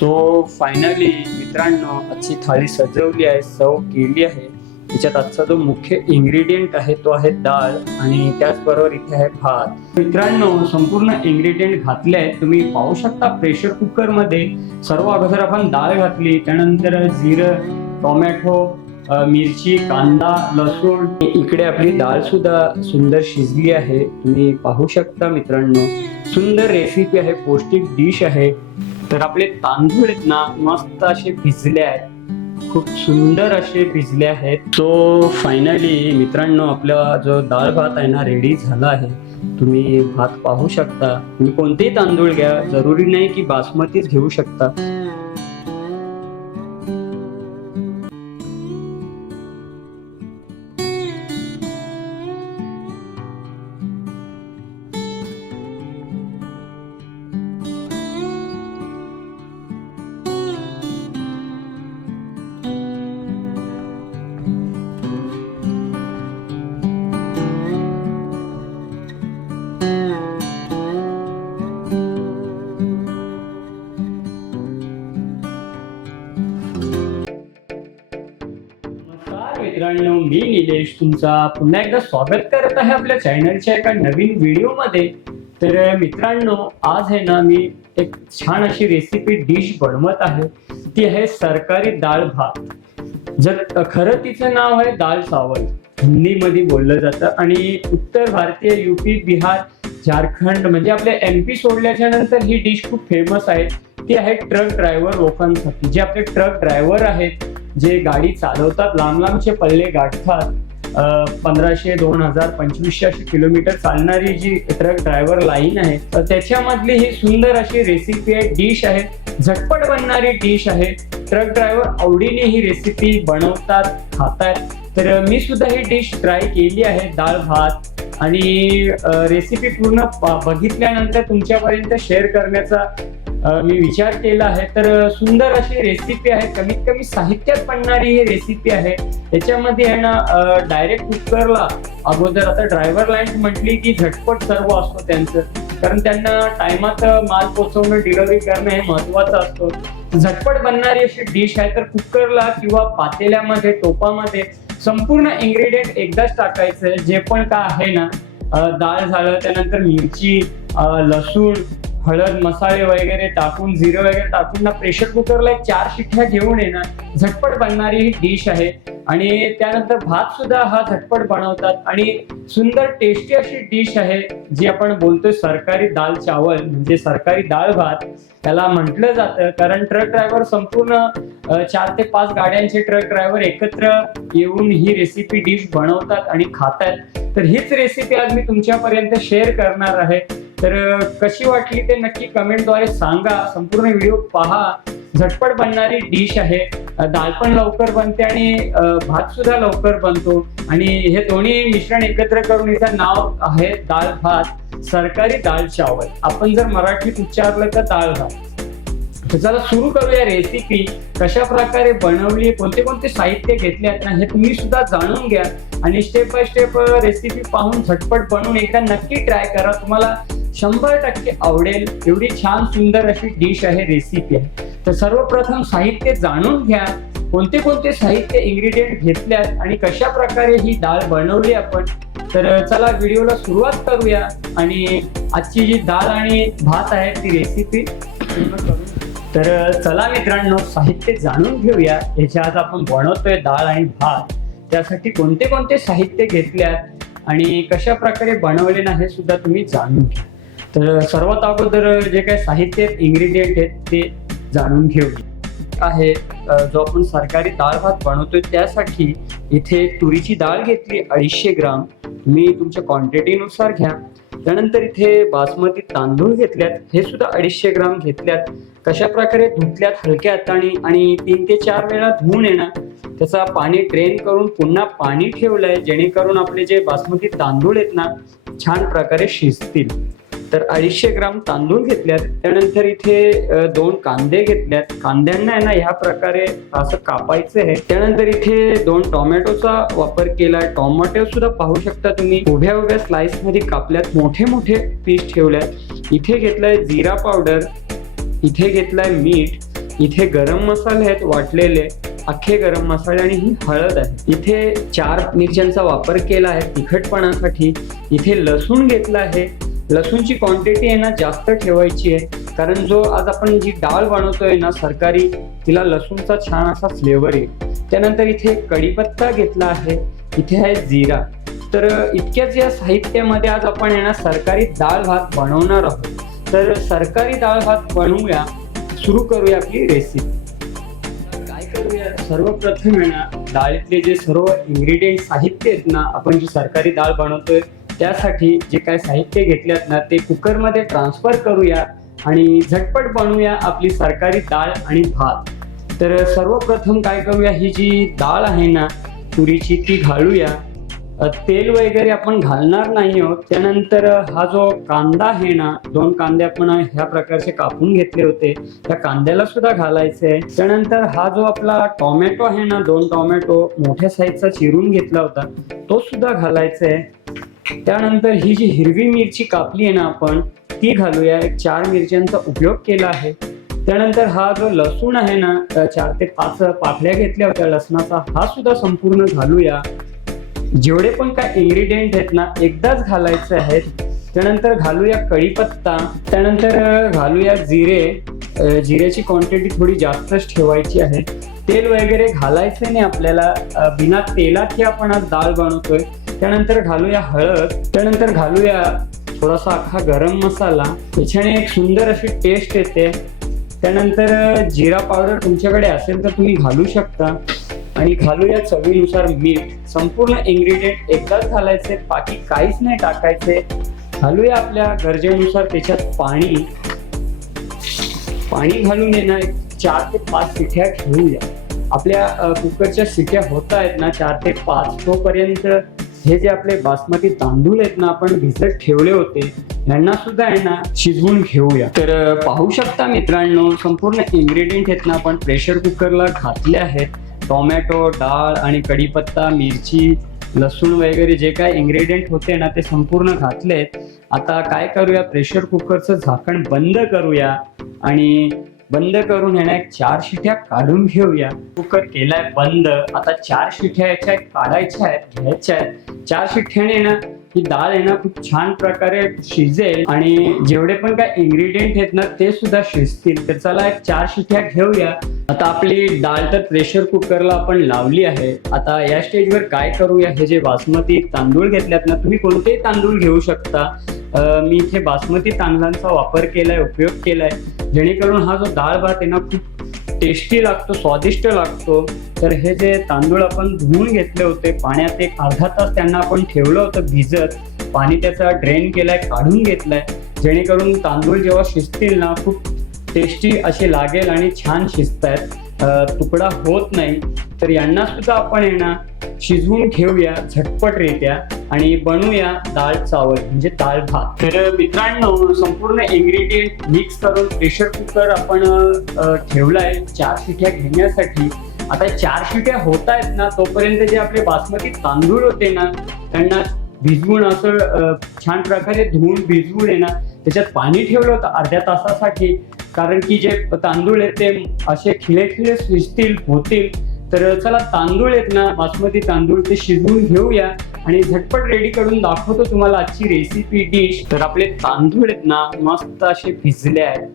So finally मित्रांनो आजची थाळी सजवली आहे सर्व केली आहे. त्याच्यात आजचा जो मुख्य इन्ग्रेडियंट आहे तो आहे डाळ आणि त्याचबरोबर इथे आहे भात. मित्रांनो संपूर्ण इन्ग्रेडियंट घातले आहेत तुम्ही पाहू शकता प्रेशर कुकरमध्ये सर्व अगोदर आपण डाळ घातली त्यानंतर जिरं टोमॅटो मिरची कांदा लसूण. इकडे आपली डाळ सुद्धा सुंदर शिजली आहे. तुम्ही पाहू शकता मित्रांनो. सुंदर रेसिपी आहे पौष्टिक डिश आहे. तर आपले तांदूळ आहेत ना मस्त असे भिजले आहेत. खूप सुंदर असे भिजले आहेत. सो फायनली मित्रांनो आपला जो डाळ भात आहे ना रेडी झाला आहे. तुम्ही भात पाहू शकता. तुम्ही कोणतेही तांदूळ घ्या. जरुरी नाही की बासमतीच घेऊ शकता. गणेश तुमचा पुन्हा एकदा स्वागत करत आहे आपल्या चॅनलच्या एका नवीन व्हिडिओमध्ये तर मित्रांनो आज आहे ना मी एक छान अशी रेसिपी डिश बनवत आहे. ती आहे सरकारी डाळ भात. जर खरं तिचं नाव आहे दाल चावल हिंदीमध्ये बोललं जातं. आणि उत्तर भारतीय युपी बिहार झारखंड म्हणजे आपल्या एम पी सोडल्याच्या नंतर ही डिश खूप फेमस आहे. ती आहे ट्रक ड्रायव्हर लोकांसाठी. जे आपले ट्रक ड्रायव्हर आहेत जे गाडी चालवतात लांब लांबचे पल्ले गाठतात पंधराशे दोन हजार पंचवीसशे अशी किलोमीटर चालणारी जी ट्रक ड्रायव्हर लाईन आहे तर त्याच्यामधली ही सुंदर अशी रेसिपी आहे डिश आहे. झटपट बनणारी डिश आहे. ट्रक ड्रायव्हर आवडीने ही रेसिपी बनवतात खातात. तर मी सुद्धा ही डिश ट्राय केली आहे डाळ भात. आणि रेसिपी पूर्ण बघितल्यानंतर तुमच्यापर्यंत शेअर करण्याचा मी विचार केला आहे. तर सुंदर अशी रेसिपी आहे. कमीत कमी साहित्यात बनणारी ही रेसिपी आहे. त्याच्यामध्ये आहे ना डायरेक्ट कुकरला अगोदर आता ड्रायव्हर लाईन म्हटली की झटपट सर्व असतो त्यांचं. कारण त्यांना टायमात माल पोहोचवणं डिलिव्हरी करणं हे महत्वाचं असतं. झटपट बनणारी अशी डिश आहे तर कुकरला किंवा पातेल्यामध्ये टोपामध्ये संपूर्ण इन्ग्रेडियंट एकदाच टाकायचं. जे पण का आहे ना डाळ झालं त्यानंतर मिरची लसूण हळद मसाले वगैरे टाकून जिरं वगैरे टाकून ना प्रेशर कुकरला एक चार शिट्ट्या घेऊन येणार ना झटपट बनणारी ही डिश आहे. आणि त्यानंतर भात सुद्धा हा झटपट बनवतात. आणि सुंदर टेस्टी अशी डिश आहे जी आपण बोलतोय सरकारी दाल चावल म्हणजे सरकारी डाळ भात. त्याला म्हटलं जातं कारण ट्रक ड्रायव्हर संपूर्ण चार ते पाच गाड्यांचे ट्रक ड्रायव्हर एकत्र येऊन ही रेसिपी डिश बनवतात आणि खातात. तर हीच रेसिपी आज मी तुमच्यापर्यंत शेअर करणार आहे. तर कशी वाटली ते नक्की कमेंटद्वारे सांगा. संपूर्ण व्हिडिओ पहा. झटपट बनणारी डिश आहे. दाल पण लवकर बनते आणि भात सुद्धा लवकर बनतो. आणि हे दोन्ही मिश्रण एकत्र करून इथं नाव आहे दाल भात सरकारी दाल चावल. आपण जर मराठीत उच्चारलं तर दाल भात. तर चला सुरू करूया रेसिपी कशा प्रकारे बनवली कोणते कोणते साहित्य घेतले आहेत ना हे तुम्ही सुद्धा जाणून घ्या. आणि स्टेप बाय स्टेप रेसिपी पाहून झटपट बनवून एकदा नक्की ट्राय करा. तुम्हाला शंभर टक्के आवडेल एवढी छान सुंदर अशी डिश आहे रेसिपी आहे. तर सर्वप्रथम साहित्य जाणून घ्या. कोणते कोणते साहित्य इंग्रेडियंट घेतल्यात आणि कशा प्रकारे ही डाळ बनवली आपण? तर चला व्हिडिओला सुरुवात करूया आणि आजची जी डाळ आणि भात आहे ती रेसिपी तर चला मित्रांनो साहित्य जाणून घेऊया. याच्या आज आपण बनवतोय डाळ आणि भात. त्यासाठी कोणते कोणते साहित्य घेतल्यात आणि कशा प्रकारे बनवले ना हे सुद्धा तुम्ही जाणून घ्या. तर सर्वात अगोदर जे काही साहित्य इन्ग्रेडियंट आहेत ते जाणून घेऊया आहे जो आपण सरकारी डाळ भात बनवतोय त्यासाठी इथे तुरीची डाळ घेतली अडीचशे ग्राम. तुम्ही तुमच्या क्वांटिटीनुसार घ्या. त्यानंतर इथे बासमती तांदूळ घेतल्यात हे सुद्धा अडीचशे ग्राम घेतल्यात. कशा प्रकारे धुतल्यात हलक्या हाताने आणि तीन ते चार वेळा धुवून येणार त्याचा पाणी ड्रेन करून पुन्हा पाणी ठेवलंय जेणेकरून आपले जे बासमती तांदूळ आहेत ना छान प्रकारे शिजतील. तर अडीचशे ग्राम तांदूळ घेतल्यात. त्यानंतर इथे दोन कांदे घेतल्यात. कांद्यांना आहे ना ह्या प्रकारे असं कापायचं आहे. त्यानंतर इथे दोन टोमॅटोचा वापर केला टोमॅटो सुद्धा पाहू शकता तुम्ही. उभ्या उभ्या स्लाइसमध्ये कापल्यात. मोठे मोठे पीस ठेवल्यात. इथे घेतलाय जिरा पावडर इथे घेतलाय मीठ. इथे गरम मसाले आहेत वाटलेले. अख्खे गरम मसाले आणि ही हळद आहे. इथे चार मिरच्यांचा वापर केला आहे तिखटपणासाठी. इथे लसूण घेतला आहे. लसूणची क्वांटिटी आहे ना जास्त ठेवायची आहे. कारण जो आज आपण जी डाळ बनवतोय ना सरकारी तिला लसूणचा छान असा फ्लेवर येईल त्यानंतर इथे कढीपत्ता घेतला आहे. इथे आहे जिरा. तर इतक्याच या साहित्यामध्ये आज आपण आहे ना सरकारी डाळ भात बनवणार आहोत. तर सरकारी डाळ भात बनवूया. सुरू करूया आपली रेसिपी काय करूया? सर्वप्रथम आहे ना डाळीतले जे सर्व इन्ग्रेडियंट साहित्य आहेत ना आपण जी सरकारी डाळ बनवतोय त्यासाठी जे काय साहित्य घेतल्यात ना ते कुकरमध्ये ट्रान्सफर करूया आणि झटपट बनवूया आपली सरकारी डाळ आणि भात. तर सर्वप्रथम काय करूया ही जी डाळ आहे ना तुरीची ती घालूया. तेल वगैरे आपण घालणार नाही आहोत. त्यानंतर हा जो कांदा आहे ना दोन कांदे आपण ह्या प्रकारचे कापून घेतले होते. त्या कांद्याला सुद्धा घालायचे आहे. त्यानंतर हा जो आपला टोमॅटो आहे ना दोन टोमॅटो मोठ्या साईजचा चिरून घेतला होता तो सुद्धा घालायचा आहे. त्यानंतर ही जी हिरवी मिरची कापली आहे ना आपण ती घालूया. एक चार मिरच्यांचा उपयोग केला आहे. त्यानंतर हा जो लसूण आहे ना चार ते पाच पाकळ्या घेतल्या होत्या लसणाचा हा सुद्धा संपूर्ण घालूया. जेवढे पण काय इन्ग्रेडियंट आहेत ना एकदाच घालायचे आहेत. त्यानंतर घालूया कढीपत्ता. त्यानंतर घालूया जिरे. जिऱ्याची क्वांटिटी थोडी जास्तच ठेवायची आहे. तेल वगैरे घालायचं नाही आपल्याला. बिना तेलाची आपण आज डाळ बनवतोय. त्यानंतर घालूया हळद. त्यानंतर घालूया थोडासा अख्खा गरम मसाला. त्याच्याने एक सुंदर अशी टेस्ट येते. त्यानंतर जिरा पावडर तुमच्याकडे असेल तर तुम्ही घालू शकता. आणि घालूया चवीनुसार मीठ. संपूर्ण इन्ग्रेडियंट एकदाच घालायचे बाकी काहीच नाही टाकायचे. घालूया आपल्या गरजेनुसार त्याच्यात पाणी. पाणी घालून येणार चार ते पाच सिठ्या ठेवूया. आपल्या कुकरच्या सिट्या होत आहेत ना चार ते पाच. तोपर्यंत हे जे आपले बासमती तांदूळ आहेत ना आपण भिजत ठेवले होते यांना सुद्धा आहे ना शिजवून घेऊया. तर पाहू शकता मित्रांनो संपूर्ण इन्ग्रेडियंट आहेत ना आपण प्रेशर कुकरला घातले आहेत. टोमॅटो डाळ आणि कढीपत्ता मिरची लसूण वगैरे जे काय इन्ग्रेडियंट होते ना ते संपूर्ण घातलेत. आता काय करूया? प्रेशर कुकरचं झाकण बंद करूया आणि बंद करून येणं एक चार शिट्या काढून घेऊया. कुकर केलाय बंद. आता चार शिठ्या याच्या काढायच्या आहेत घ्यायच्या आहेत. चार शिठ्याने ना ही डाळ आहे ना खूप छान प्रकारे शिजेल आणि जेवढे पण काय इन्ग्रेडियंट आहेत ना ते सुद्धा शिजतील. तर चला एक चार शिट्या घेऊया. आता आपली डाळ तर प्रेशर कुकरला आपण लावली आहे. आता या स्टेजवर काय करूया? हे जे बासमती तांदूळ घेतल्यात ना तुम्ही कोणतेही तांदूळ घेऊ शकता. मी इथे बासमती तांदळांचा वापर केलाय उपयोग केलाय. जेणेकरून हा जो डाळ भात आहे ना खूप टेस्टी लागतो स्वादिष्ट लागतो. तर हे जे तांदूळ आपण धुवून घेतले होते पाण्यात एक अर्धा तास त्यांना आपण ठेवलं होतं भिजत पाणी त्याचा ड्रेन केलाय काढून घेतलाय. जेणेकरून तांदूळ जेव्हा शिजतील ना खूप टेस्टी असे लागेल आणि छान शिजतायत. आहेत तुकडा होत नाही तर यांना सुद्धा आपण आहे ना शिजवून घेऊया झटपटरित्या आणि बनवूया दाळ चावल म्हणजे डाळ भात. तर मित्रांनो संपूर्ण इन्ग्रेडियंट मिक्स करून प्रेशर कुकर आपण ठेवलाय चार शिट्या घेण्यासाठी. आता चार शिट्या होत आहेत ना तोपर्यंत जे आपले बासमती तांदूळ होते ना त्यांना भिजवून असं छान प्रकारे धुवून भिजवून आहे ना त्याच्यात पाणी ठेवलं होतं अर्ध्या तासासाठी. कारण की जे तांदूळ आहेत ते असे खिळे खिळे शिजतील होतील. तर चला तांदूळ आहेत ना बासमती तांदूळ ते शिजवून घेऊया. आणि झटपट रेडी करून दाखवतो तुम्हाला आजची रेसिपी डिश तर आपले तांदूळ आहेत ना मस्त असे भिजले आहेत.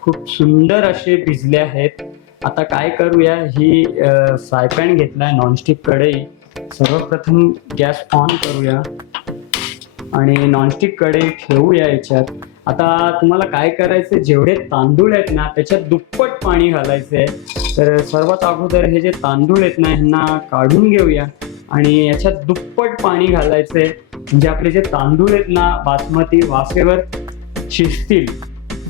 खूप सुंदर असे भिजले आहेत. आता काय करूया ही फ्रायपॅन घेतलाय नॉनस्टिक कढई. सर्वप्रथम गॅस ऑन करूया. आणि नॉनस्टिककडे ठेवूया याच्यात. आता तुम्हाला काय करायचं जेवढे तांदूळ आहेत ना त्याच्यात दुप्पट पाणी घालायचं आहे तर सर्वात अगोदर हे जे तांदूळ आहेत ना ह्यांना काढून घेऊया. आणि याच्यात दुप्पट पाणी घालायचं आहे म्हणजे आपले जे तांदूळ आहेत ना बासमती वाफेवर शिजतील.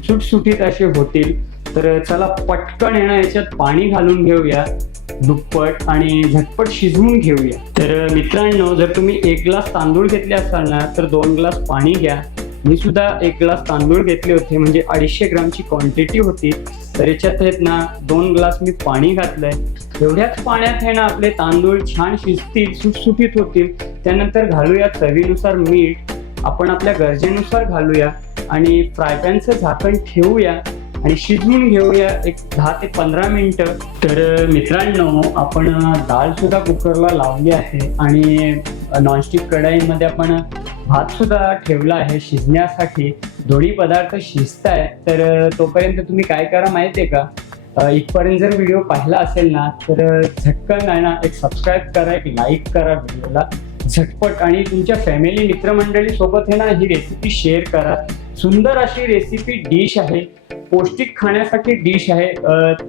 सुटसुटीत असे होतील. तर चला पटकन येणं याच्यात पाणी घालून घेऊया दुप्पट आणि झटपट शिजवून घेऊया. तर मित्रांनो जर तुम्ही एक ग्लास तांदूळ घेतले असाल ना तर दोन ग्लास पाणी घ्या. मी सुद्धा एक ग्लास तांदूळ घेतले होते म्हणजे अडीचशे ग्रामची क्वांटिटी होती. तर याच्यात आहेत ना दोन ग्लास मी पाणी घातलंय. एवढ्याच पाण्यात आहे ना आपले तांदूळ छान शिजतील सुटसुटीत होतील. त्यानंतर घालूया चवीनुसार मीठ. आपण आपल्या गरजेनुसार घालूया. आणि फ्राय पॅनचं झाकण ठेवूया. आणि शिजवून घेऊया एक दहा ते पंधरा मिनटं. तर मित्रांनो आपण अं, डाळ सुद्धा कुकरला लावली आहे आणि नॉनस्टिक कढाईमध्ये आपण भात सुद्धा ठेवला आहे शिजण्यासाठी. दोन्ही पदार्थ शिजत आहेत तर तोपर्यंत तुम्ही काय करा माहिती आहे का इथपर्यंत जर व्हिडिओ पाहिला असेल ना तर झटकन आहे ना एक सबस्क्राईब करा एक लाईक करा व्हिडिओला. झटपट. आणि तुमच्या फॅमिली मित्रमंडळी सोबत आहे ना ही रेसिपी शेअर करा. सुंदर अशी रेसिपी डिश आहे. पौष्टिक खाण्यासाठी डिश आहे.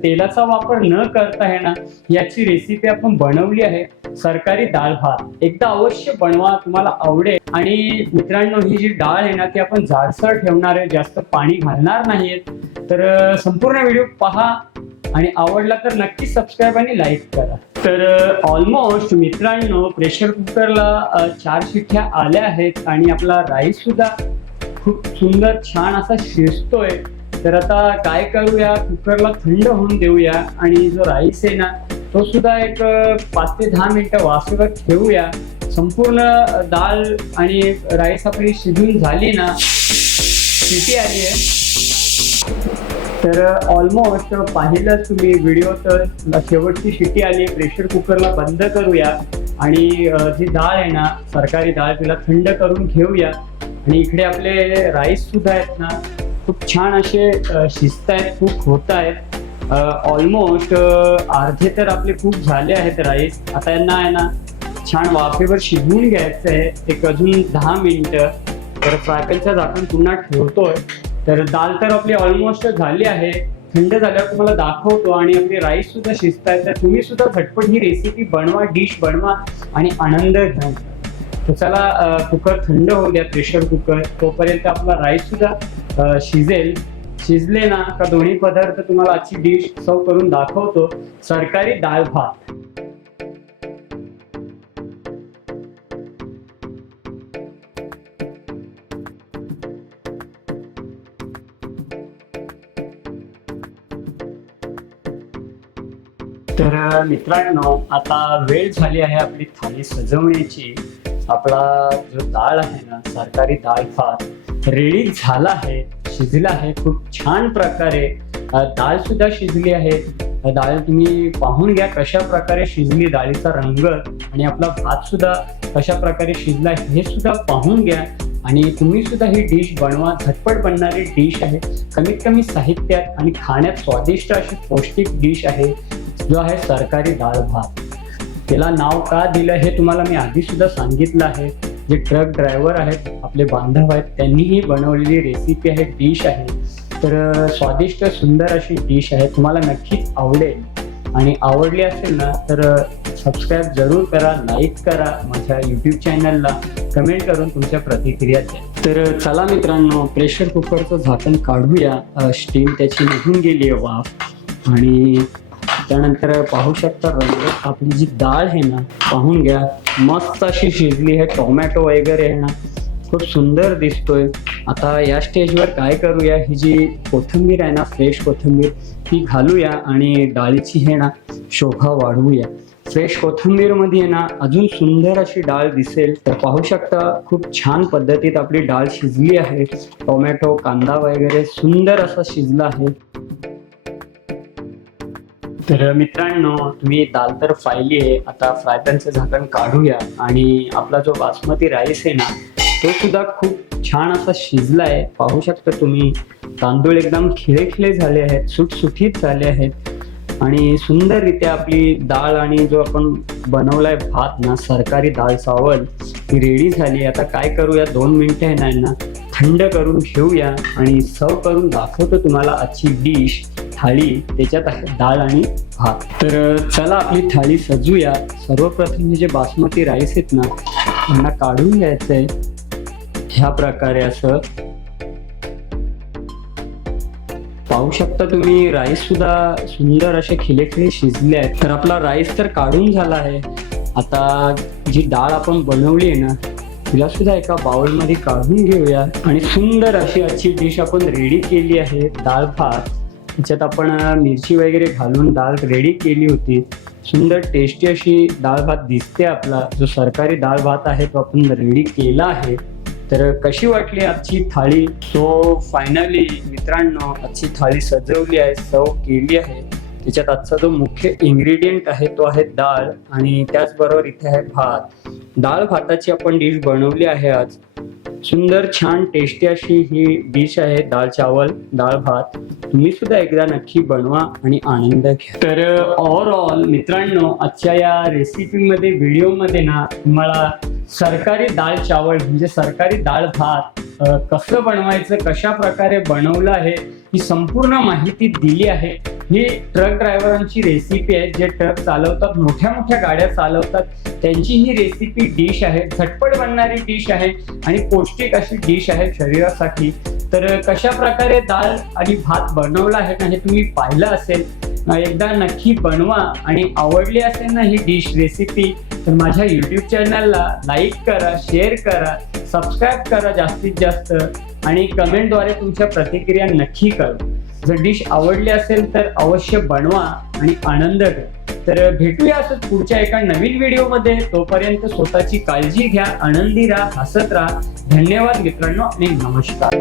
तेलाचा वापर न करता आहे ना याची रेसिपी आपण बनवली आहे. सरकारी डाळ भात. एकदा अवश्य बनवा तुम्हाला आवडेल. आणि मित्रांनो ही जी डाळ आहे ना ती आपण जाडसर ठेवणार आहे. जास्त पाणी घालणार नाहीत तर संपूर्ण व्हिडिओ पहा आणि आवडला तर नक्की सबस्क्राईब आणि लाईक करा. तर ऑलमोस्ट मित्रांनो प्रेशर कुकरला चार शिट्ट्या आल्या आहेत आणि आपला राईस सुद्धा खूप सुंदर छान असा शिजतोय. तर आता काय करूया? कुकरला थंड होऊन देऊया. आणि जो राईस आहे ना तो सुद्धा एक पाच ते दहा मिनिटं वाफेवर ठेवूया. संपूर्ण डाळ आणि राईस आपली शिजून झाली ना शिटी आली आहे. तर ऑलमोस्ट पाहिलं तुम्ही व्हिडिओ तर शेवटची शिटी आली आहे. प्रेशर कुकरला बंद करूया. आणि जी डाळ आहे ना सरकारी डाळ तिला थंड करून घेऊया. आणि इकडे आपले राईस सुद्धा आहेत ना खूप छान असे शिजत आहेत खूप होत आहेत. ऑलमोस्ट अर्धे तर आपले खूप झाले आहेत राईस. आता यांना आहे ना छान वाफेवर शिजवून घ्यायचं आहे. एक अजून दहा मिनटं. तर फ्रायपॅनचं झाकण पुन्हा ठेवतोय. तर दाल तर आपली ऑलमोस्ट झाली आहे. थंड झाल्यावर तुम्हाला दाखवतो. आणि आपली राईस सुद्धा शिजत आहे तर तुम्ही सुद्धा झटपट ही रेसिपी बनवा डिश बनवा आणि आनंद घ्या. चला कुकर थंड होऊ द्या प्रेशर कुकर. तोपर्यंत आपला राईस सुद्धा शिजेल. शिजले ना का दोन्ही पदार्थ तुम्हाला आजची डिश सर्व करून दाखवतो. सरकारी डाळ भात. तर मित्रांनो आता वेळ झाली आहे आपली थाली सजवण्याची. आपला जो डाळ आहे ना सरकारी डाळ भात रेडी झाला आहे शिजला आहे खूप छान प्रकारे. डाळ सुद्धा शिजली आहे. डाळ तुम्ही पाहून घ्या कशा प्रकारे शिजली डाळीचा रंग आणि आपला भात सुद्धा कशा प्रकारे शिजला हे सुद्धा पाहून घ्या. आणि तुम्ही सुद्धा ही डिश बनवा झटपट बनणारी डिश आहे. कमीत कमी साहित्यात आणि खाण्यात स्वादिष्ट अशी पौष्टिक डिश आहे जो आहे सरकारी डाळ भात. त्याला नाव का दिलं हे तुम्हाला मी आधी सुद्धा सांगितलं आहे. जे ट्रक ड्रायव्हर आहेत आपले बांधव आहेत त्यांनीही बनवलेली रेसिपी आहे डिश आहे. तर स्वादिष्ट सुंदर अशी डिश आहे. तुम्हाला नक्कीच आवडेल. आणि आवडली असेल ना तर सबस्क्राईब जरूर करा लाईक करा माझ्या यूट्यूब चॅनलला कमेंट करून तुमच्या प्रतिक्रिया द्या. तर चला मित्रांनो प्रेशर कुकरचं झाकण काढूया. स्टीम त्याची निघून गेली आहे वाफ. आणि त्यानंतर पाहू शकता रंग आपली जी डाळ आहे ना पाहून घ्या. मस्त अशी शिजली आहे टोमॅटो वगैरे आहे ना खूप सुंदर दिसतोय. आता या स्टेजवर काय करूया ही जी कोथिंबीर आहे ना फ्रेश कोथिंबीर ती घालूया आणि डाळीची हे ना शोभा वाढवूया. फ्रेश कोथिंबीरमध्ये आहे ना अजून सुंदर अशी डाळ दिसेल. तर पाहू शकता खूप छान पद्धतीत आपली डाळ शिजली आहे. टोमॅटो कांदा वगैरे सुंदर असा शिजला आहे. तर मित्रांनो तुम्ही दाल तर पाहिली आहे. आता फ्राय पॅनचं झाकण काढूया. आणि आपला जो बासमती राईस आहे ना तो सुद्धा खूप छान असा शिजला आहे. पाहू शकता तुम्ही तांदूळ एकदम खिळे खिळे झाले आहेत सुटसुटीत झाले आहेत. आणि सुंदररित्या आपली डाळ आणि जो आपण बनवलाय भात ना सरकारी डाळ सावल ती रेडी झाली आता काय करूया दोन मिनिटं आहे ना थंड करून घेऊया. आणि सर्व करून दाखवतो तुम्हाला आजची डिश थाळी त्याच्यात आहे डाळ आणि भात. तर चला आपली थाळी सजूया. सर्वप्रथम हे जे बासमती राईस आहेत ना त्यांना काढून घ्यायचंय. ह्या प्रकारे असं. पाहू शकता तुम्ही राईस सुद्धा सुंदर असे खिलेखिले शिजले आहेत. तर आपला राईस तर काढून झाला आहे. आता जी डाळ आपण बनवली आहे ना तिला सुद्धा एका बाउलमध्ये काढून घेऊया. आणि सुंदर अशी आजची डिश आपण रेडी केली आहे. डाळ भात त्याच्यात आपण मिरची वगैरे घालून डाळ रेडी केली होती. सुंदर टेस्टी अशी डाळ भात दिसते आपला. जो सरकारी डाळ भात आहे तो आपण रेडी केला आहे. तर कशी वाटली आजची थाळी? सो फायनली मित्रांनो आजची थाळी सजवली आहे सव केली आहे. त्याच्यात आजचा जो मुख्य इन्ग्रेडियंट आहे तो आहे डाळ आणि त्याचबरोबर इथे आहे भात. डाळ भाताची आपण डिश बनवली आहे आज. सुंदर छान टेस्टी अशी ही डिश आहे दाल चावल दाळ भात. तुम्ही सुद्धा एकदा नक्की बनवा आणि आनंद घ्या. तर ओव्हरऑल मित्रांनो आजच्या या रेसिपीमध्ये व्हिडिओमध्ये ना तुम्हाला सरकारी दाल चावल म्हणजे सरकारी डाळ भात कसं बनवायचं कशा प्रकारे बनवलं आहे ही संपूर्ण माहिती दिली आहे. ही ट्रक ड्रायव्हरांची रेसिपी आहे जे ट्रक चालवतात मोठ्या मोठ्या गाड्या चालवतात. त्यांची ही रेसिपी डिश आहे झटपट बनणारी डिश आहे आणि पौष्टिक अशी डिश आहे शरीरासाठी. तर कशा प्रकारे दाल आणि भात बनवला आहे ना हे तुम्ही पाहिलं असेल. एकदा नक्की बनवा आणि आवडली असेल ना ही डिश रेसिपी तर माझ्या युट्यूब चॅनलला लाईक करा शेअर करा. सबस्क्राईब करा जास्तीत जास्त आणि कमेंटद्वारे तुमच्या प्रतिक्रिया नक्की करा. जर डिश आवडली असेल तर अवश्य बनवा आणि आनंद घ्या. तर भेटूया असंच पुढच्या एका नवीन व्हिडिओमध्ये तोपर्यंत स्वतःची काळजी घ्या आनंदी राहा हसत राहा. धन्यवाद मित्रांनो आणि नमस्कार.